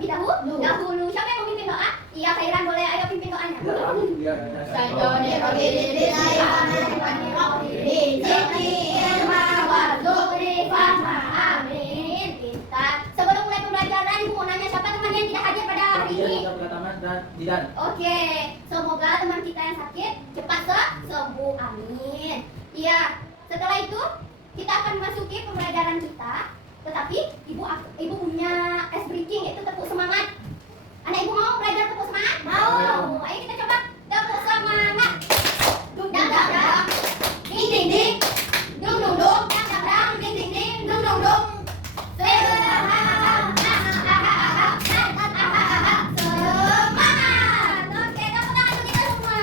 terlebih dahulu. Siapa yang mau pimpin doa? Iya, Khairan boleh, ayo pimpin doanya. Sebelum mulai pembelajaran, ibu mau nanya siapa teman yang tidak hadir pada hari ini? Oke, semoga teman kita yang sakit cepat sembuh, amin. Iya, setelah itu kita akan memasuki pembelajaran kita. Tetapi ibu punya ice breaking, itu tepuk semangat. Anak ibu mau belajar tepuk semangat? Mau. Ayo kita coba tepuk semangat. Dang dang dang, ding ding ding, dung dung dung, dang dang dang, ding ding ding, dung dung dung. Semangat. Oke, tepuk tangan untuk kita semua.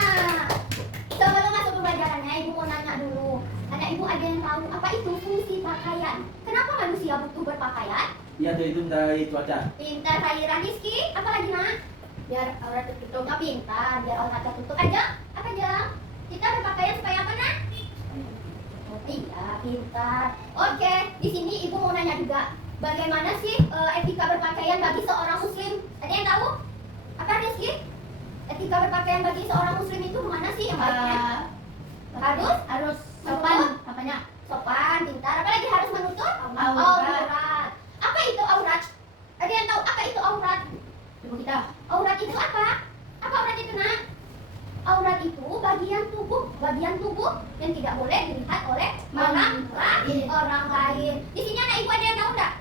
Sebelum masuk pembelajarannya, ibu mau nanya dulu. Anak ibu ada yang tahu apa itu fungsi pakaian? Kenapa manusia butuh berpakaian? Iya, itu dari cuaca. Pintar, Khairan. Rizky, apa lagi nak? Biar aurat tertutup. Nggak pintar, biar aurat tertutup aja. Apa aja? Kita berpakaian supaya apa nak? Iya, pintar. Oke, di sini ibu mau nanya juga. Bagaimana sih etika berpakaian bagi seorang muslim? Ada yang tahu? Apa Rizky? Etika berpakaian bagi seorang muslim itu gimana sih yang baiknya? Harus Sopan, apanya? sopan, pintar. Apa lagi harus menutup? Aurat. Apa itu aurat? Ada yang tahu apa itu aurat? Ibu kita. Aurat itu apa? Apa aurat itu nak? Aurat itu bagian tubuh yang tidak boleh dilihat oleh orang lain. Di sini anak ibu ada yang tahu enggak?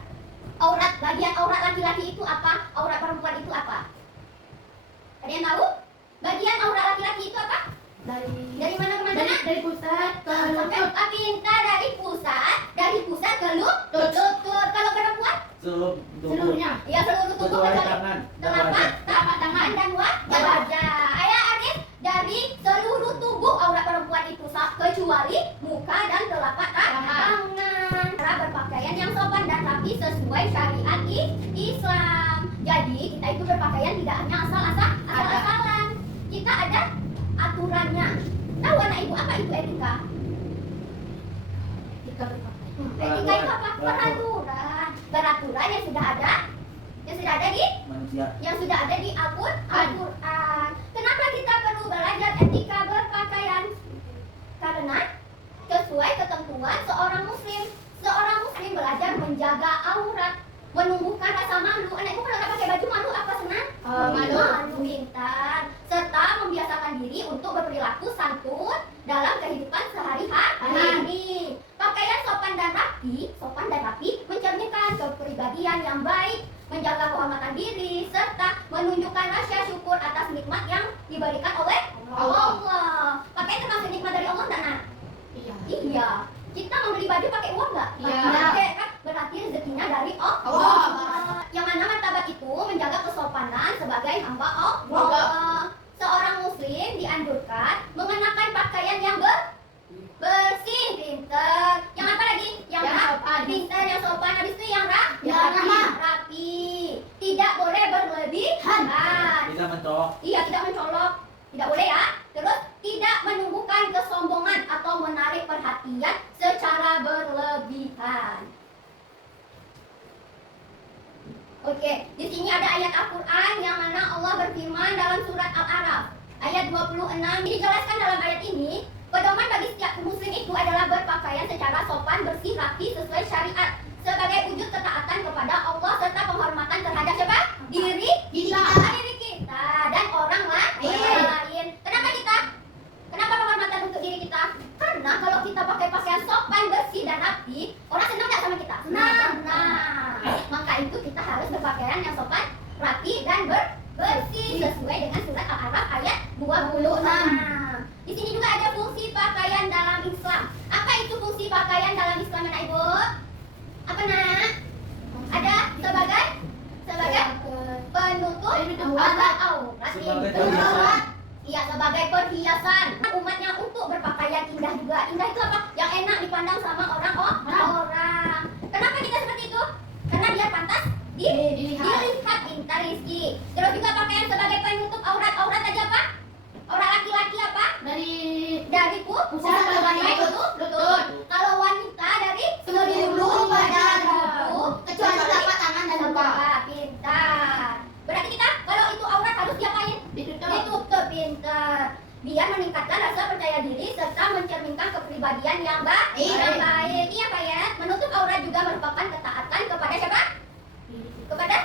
Bagian aurat laki-laki itu apa? Aurat perempuan itu apa? Ada yang tahu? Bagian aurat laki-laki itu apa? Dari mana ke mana? Dari pusat ke Sampai lutut. pintar, dari pusat ke lutut. Kalau perempuan? Seluruhnya. Ya seluruh tubuh Kecuali kecuali tangan dan telapak wajah. tangan dan wajah. Ayah Arif, dari seluruh tubuh aurat perempuan itu kecuali muka dan telapak tangan. Cara berpakaian yang sopan dan rapi sesuai syariat Islam. Jadi kita itu berpakaian tidak hanya asal-asalan. Kita ada aturannya. Tahu anak ibu apa itu etika? Etika berpakaian. Etika itu apa? Peraturan yang sudah ada di Manusia. Al-Quran. Kenapa kita perlu belajar etika berpakaian? Karena sesuai ketentuan seorang muslim belajar menjaga aurat, menumbuhkan rasa malu. Anak ibu kalau nggak pakai baju malu apa senang? Malu, pintar, serta membiasakan diri untuk berperilaku santun dalam kehidupan sehari-hari. Pakaian sopan dan rapi mencerminkan kepribadian yang baik, menjaga kehormatan diri, serta menunjukkan rasa syukur atas nikmat yang diberikan oleh Allah. Pakaian termasuk nikmat dari Allah enggak nak? Iya. Kita membeli baju pakai uang nggak? Iya. Pakai kan? Berarti rezekinya dari Allah. Yang mana martabat itu menjaga kesopanan sebagai hamba Allah. Seorang muslim dianjurkan mengenakan pakaian yang bersih, pintar. Yang apa lagi? Yang sopan. Pintar, yang sopan. Habis itu yang rapi. Tidak boleh berlebihan. Tidak mencolok. Iya, tidak mencolok. Tidak boleh ya. Terus tidak menumbuhkan kesombongan atau menarik perhatian secara berlebihan. Oke, di sini ada ayat Al-Quran yang mana Allah berfirman dalam surat Al-A'raf ayat 26. Dijelaskan dalam ayat ini, pedoman bagi setiap muslim itu adalah berpakaian secara sopan, bersih, rapi sesuai syariat sebagai wujud ketaatan kepada Allah serta penghormatan terhadap siapa? Diri kita dan orang lain. Kenapa penghormatan untuk diri kita? Karena kalau kita pakai pakaian sopan, bersih dan rapi, orang senang nggak sama kita? Senang. Maka itu kita harus berpakaian yang sopan, rapi dan bersih sesuai dengan surat Al-A'raf ayat 26. Di sini juga ada fungsi pakaian dalam Islam. Apa itu fungsi pakaian dalam Islam, anak ibu? Apa nak? Ada sebagai penutup aurat. Sebagai perhiasan. Iya, sebagai perhiasan umatnya untuk berpakaian indah juga. Indah itu apa? Yang enak dipandang sama orang. Kenapa kita seperti itu? Karena dia pantas dilihat, pintar Rizky. Terus juga pakaian sebagai penutup aurat. Aurat aja apa? Aurat laki-laki apa? Dari pusat sampai lutut. Kalau wanita dari seluruh badan, kecuali telapak tangan dan muka. Pintar. kepribadian yang baik. Iya Pak ya. Menutup aurat juga merupakan ketaatan kepada siapa? Kepada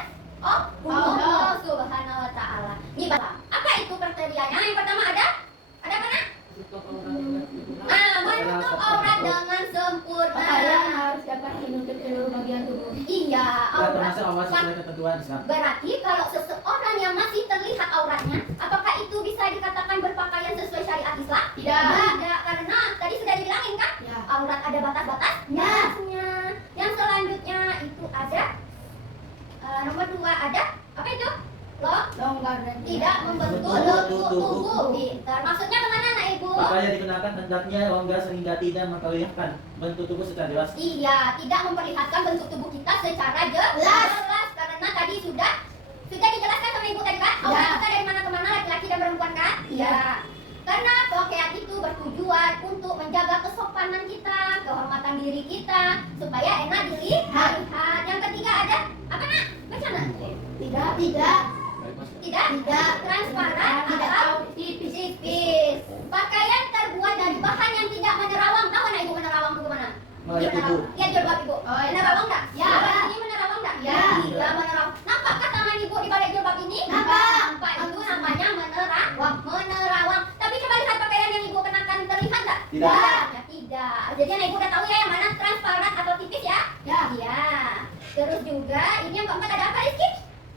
Allah Subhanahu wa taala. Ini Bapak. Apa itu kriterianya? Yang pertama ada apa nak? Menutup aurat dengan sempurna. Pakaian harus dapat menutup seluruh bagian tubuh. Iya, Tidak aurat. termasuk awal sesuai ketentuan Islam. Berarti kalau seseorang yang masih terlihat auratnya, apakah itu bisa dikatakan berpakaian sesuai syariat Islam? Tidak, karena tadi sudah dibilangin kan? Ya. Aurat ada batas-batasnya. Yang selanjutnya itu ada nomor 2 ada apa itu? Longgar dan Tidak membentuk Membentuk tubuh. tubuh. Pintar. Maksudnya kemana nak ibu? Pakaian digunakan hendaknya longgar sehingga tidak memperlihatkan bentuk tubuh secara jelas. Iya, tidak memperlihatkan bentuk tubuh kita secara jelas. Karena tadi sudah dijelaskan sama ibu tadi kan? Aurat kita dari mana ke mana, laki-laki dan perempuan kan? Iya. Karena pakaian itu bertujuan untuk menjaga kesopanan kita, kehormatan diri kita, supaya enak dilihat. Yang ketiga ada apa nak? Baca nak? Tidak transparan atau tipis. Pakaian terbuat dari bahan yang tidak menerawang. Tahu anak ibu menerawang itu mana? Melayat ibu. Lihat jilbab ibu. Oh, iya. Menerawang tak? Ya. Ini menerawang tak? Ya. Iya menerawang. Nampakkah tangan ibu di balik jilbab ini? Nampak. Itu namanya menerawang. Tapi coba lihat pakaian yang ibu kenakan terlihat tak? Tidak. Ya, tidak. Jadi anak ibu udah tahu ya yang mana transparan atau tipis ya? Iya. Terus juga ini yang keempat ada apa Rizky?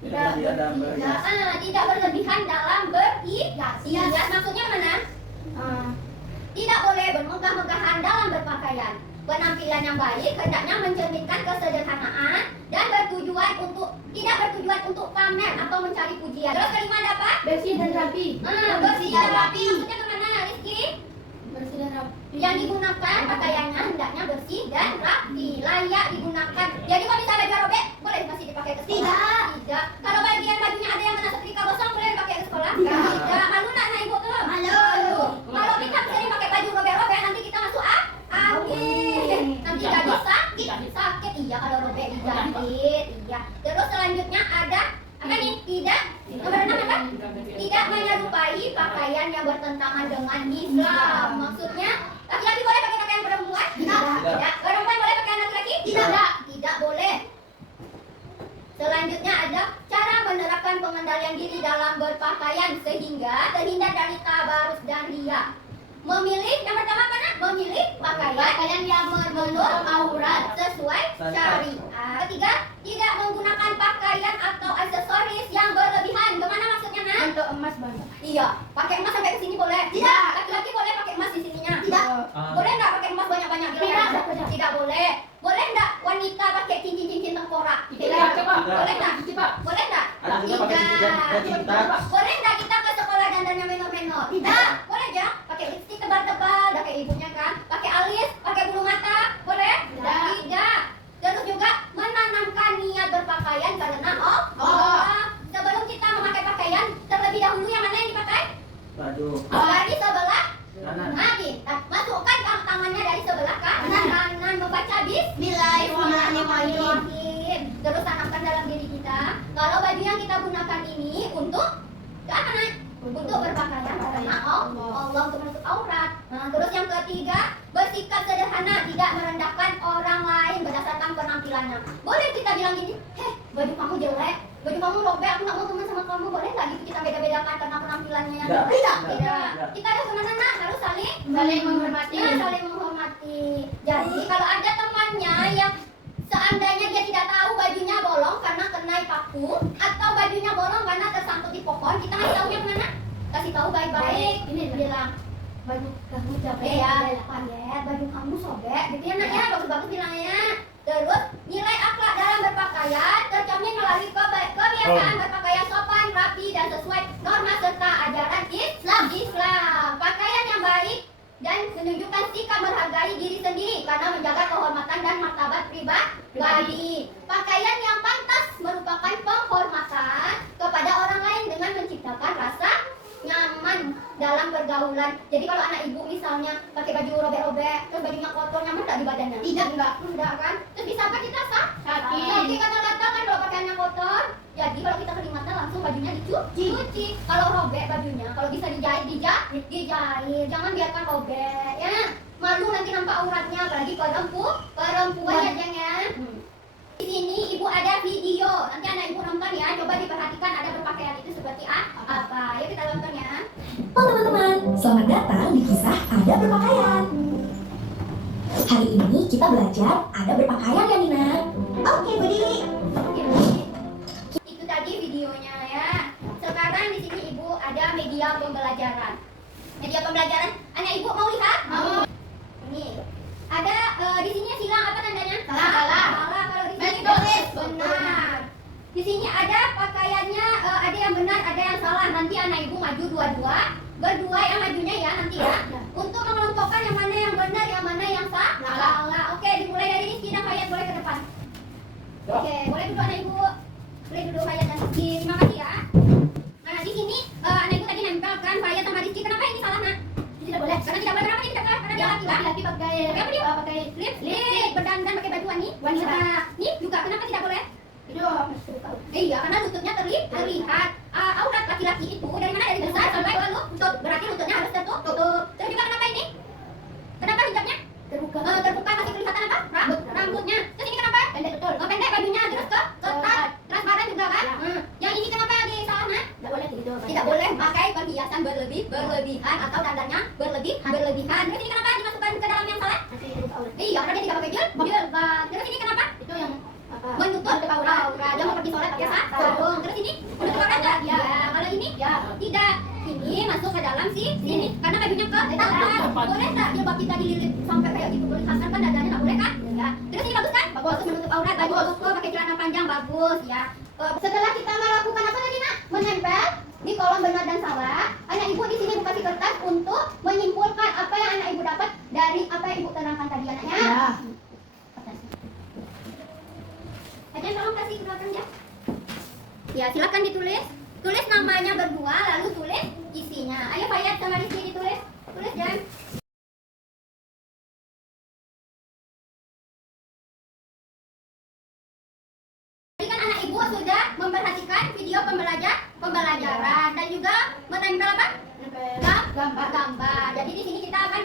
Tidak ada berhias. Tidak berlebihan dalam berhias. Hias maksudnya mana? Tidak boleh bermegah-megahan dalam berpakaian. Penampilan yang baik hendaknya mencerminkan kesederhanaan dan tidak bertujuan untuk pamer atau mencari pujian. Terus kelima ada apa? bersih dan rapi. Bersih dan rapi. Maksudnya kemana Rizky? Bersih dan rapi. Yang digunakan pakaiannya hendaknya bersih dan rapi, layak digunakan. Jadi kalau misalnya baju robek boleh masih dipakai ke sekolah? Tidak. Kalau bagian bajunya ada yang kena setrika gosong boleh dipakai ke sekolah? Tidak. Malu nak anak ibu tuh? Malu. Kalau kita sering pakai baju robek-robek nanti kita masuk angin. Nanti nggak bisa sakit. Iya kalau robek dijahit. Iya. Terus selanjutnya ada apa nih? Nomor 6 apa? Tidak menyerupai pakaian yang bertentangan dengan Islam. Maksudnya laki-laki boleh pakai pakaian perempuan? Tidak. Perempuan boleh pakai laki-laki? Tidak boleh. Selanjutnya ada cara menerapkan pengendalian diri dalam berpakaian sehingga terhindar dari tabarus dan riya. Yang pertama apa nak? Memilih pakaian yang menutup aurat sesuai syariat. Ketiga, tidak menggunakan pakaian atau aksesoris yang berlebihan. Gimana maksudnya nak? Untuk emas banyak. Iya, pakai emas sampai ke sini boleh? Tidak. Laki-laki boleh pakai emas di sininya? Tidak. Boleh enggak pakai emas banyak-banyak di leher? Tidak boleh. Boleh enggak wanita pakai cincin-cincin tengkorak? Tidak. Boleh enggak? Boleh enggak? Ada juga pakai cinta. Boleh enggak kita ke sekolah dandannya menor-menor? Tidak. Boleh aja pakai lipstik tebal-tebal, udah kayak ibunya kan? Pakai alis, pakai bulu mata, boleh? Tidak. Terus juga menanamkan niat berpakaian karena sebelum kita memakai pakaian, terlebih dahulu yang mana yang dipakai? Baju. Dari sebelah Kanan. masukkan tangannya dari sebelah kanan, membaca Bismillahirrahmanirrahim. Terus tanamkan dalam diri kita. Kalau baju yang kita gunakan ini untuk apa nak? Untuk berpakaian karena Allah untuk menutup aurat. Terus yang ketiga, bersikap sederhana, tidak merendahkan orang lain berdasarkan penampilannya. Boleh kita bilang gini, baju kamu jelek, baju kamu robek, aku nggak mau teman sama kamu. Boleh nggak gitu kita beda-bedakan karena penampilannya yang jelek? Tidak. Kita harus kemana harus saling menghormati. saling menghormati. Jadi kalau ada temannya yang seandainya dia tidak tahu bajunya bolong karena kena paku atau bajunya bolong karena tersangkut di pohon, kita kasih tahu yang mana? Kasih tahu baik-baik. Ini bilang Baju kamu capek. baju kamu sobek. Gitu ya nak ya, bagus-bagus bilangnya. Terus nilai akhlak dalam berpakaian tercermin melalui kebiasaan berpakaian sopan, rapi dan sesuai norma serta ajaran Islam. Pakaian yang baik dan menunjukkan sikap menghargai diri sendiri karena menjaga kehormatan dan martabat pribadi. Pakaian yang pantas merupakan penghormatan kepada orang lain dengan menciptakan rasa nyaman dalam pergaulan. Jadi kalau anak ibu misalnya pakai baju robek-robek, terus bajunya kotor, nyaman nggak di badannya? Tidak kan? Terus bisa apa kita sakit kata-kata kan kalau pakaiannya kotor. Jadi kalau kita keringatan langsung bajunya dicuci. Kalau robek bajunya, kalau bisa dijahit, jangan biarkan robek ya. malu nanti nampak auratnya, apalagi perempuan ya Jeng ya. Di sini ibu ada video, nanti anak ibu nonton ya, coba diperhatikan ada berpakaian itu seperti apa. Yuk kita nonton ya. Halo teman-teman, selamat datang di kisah Ada Berpakaian. Hari ini kita belajar ada berpakaian ya Nina? Oke Budi. Itu tadi videonya ya. Sekarang di sini ibu ada media pembelajaran. Media pembelajaran, anak ibu mau lihat? Mau. Ini ada di sini silang apa tandanya? Salah. Kalau di sini tulis benar. Di sini ada pakaiannya, ada yang benar, ada yang salah. Nanti anak ibu maju berdua yang majunya ya nanti ya. Untuk mengelompokkan yang mana yang benar, yang mana yang salah. Oke, dimulai dari Rizky dan Hayat, boleh ke depan. Oke, boleh duduk anak ibu. Boleh duduk Hayat dan Rizky. Terima kasih ya. Nah, di sini anak ibu tadi nempel kan Hayat sama Rizky. Kenapa ini salah, Nak? Tidak boleh. Karena tidak boleh. Kenapa ini tidak boleh? Karena dia laki-laki. Laki-laki pakai Apa dia? pakai Lip, berdandan pakai baju wanita. Wanita. Ini juga kenapa tidak boleh? itu harus tahu. Iya, karena lututnya terlihat. Aurat laki-laki itu dari mana, dari besar sampai ke lutut. Berarti lututnya harus tertutup. Terus juga kenapa ini? Kenapa hijabnya? Terbuka. Terbuka, masih kelihatan apa? Rambutnya. Terus ini kenapa? Pendek betul. Pendek bajunya, terus ketat, transparan juga kan? Yang ini kenapa di salah, Nak? Tidak boleh gitu. Tidak boleh pakai perhiasan berlebihan atau dandannya berlebihan. Terus ini kenapa dimasukkan ke dalam yang salah? Nanti terbuka aurat. Iya, karena dia tidak pakai jilbab. Terus ini kenapa? Itu yang apa? Menutup aurat. Dia mau pergi sholat pakai sarung. Terus ini menutup aurat nggak? Ya. Kalau ini Ya. tidak. Ini masuk ke dalam sini. Karena bajunya ketat. Boleh nggak jilbab kita dililit sampai kayak gitu? Boleh kasar kan dadanya nggak boleh kan? Ya. Terus ini bagus kan? Bagus menutup aurat. Baju koko pakai celana panjang bagus ya. Setelah kita melakukan apa tadi, Nak? Menempel di kolom benar dan salah. Anak ibu di sini ibu kasih kertas untuk menyimpulkan apa yang anak ibu dapat dari apa yang ibu terangkan tadi anaknya. Ya. Aja tolong kasih ke belakang ya. Ya, silakan ditulis. Tulis namanya berdua, lalu tulis isinya. Ayo Fayat sama Rizky ditulis. Tulis Jan. Tadi kan anak ibu sudah memperhatikan video pembelajaran dan juga menempel apa? Gambar. Jadi di sini kita akan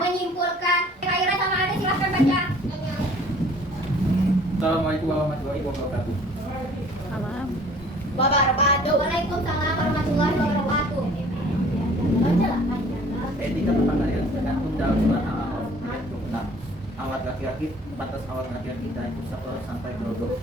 menyimpulkan. Kira-kira sama ada silakan baca. Assalamualaikum warahmatullahi wabarakatuh. Waalaikumsalam warahmatullahi wabarakatuh. Etika berpakaian tergantung dalam surat Al-A'raf ayat 26. Awat laki-laki, batas awat laki-laki kita itu 10 sampai 20.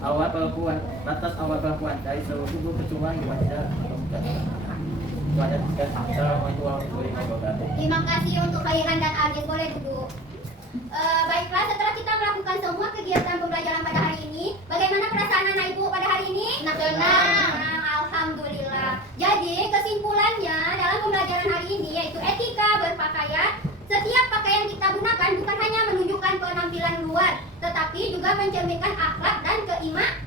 Awat perempuan, batas awat perempuan dari seluruh tubuh kecuali wajah atau muka. Itu ada tiga. Assalamualaikum warahmatullahi wabarakatuh. Terima kasih untuk Khairan dan Agis, boleh duduk. Baiklah, setelah kita melakukan semua kegiatan pembelajaran pada hari ini, bagaimana perasaan anak ibu pada hari ini? Senang. Alhamdulillah. Jadi kesimpulannya dalam pembelajaran hari ini yaitu etika berpakaian. Setiap pakaian kita gunakan bukan hanya menunjukkan penampilan luar, tetapi juga mencerminkan akhlak dan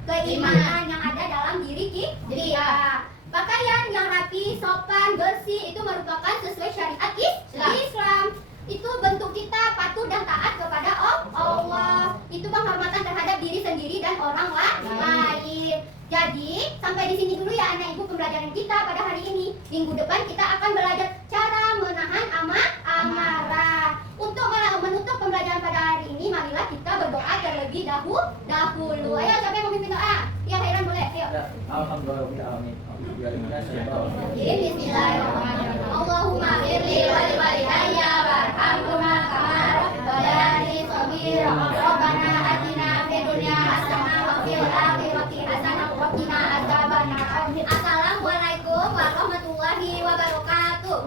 keimanan yang ada dalam diri kita. Pakaian yang rapi, sopan, bersih itu merupakan sesuai syariat Islam. Itu bentuk kita patuh dan taat kepada Allah. Itu penghormatan terhadap diri sendiri dan orang lain. Jadi sampai di sini dulu ya anak ibu pembelajaran kita pada hari ini. Minggu depan kita akan belajar cara menahan amarah. Untuk menutup pembelajaran pada hari ini, marilah kita berdoa terlebih dahulu. Ayo, siapa yang mau memimpin doa? Ya, Khairan boleh. Ayo. Alhamdulillahirobbilalamin. Bismillahirrahmanirrahim. Allahumma firli wali walidayya warhamhuma kama rabbayani shaghira. Rabbana atina fid dunya hasanah wa fil akhirati hasanah wa qina adzabannar. Assalamualaikum warahmatullahi wabarakatuh.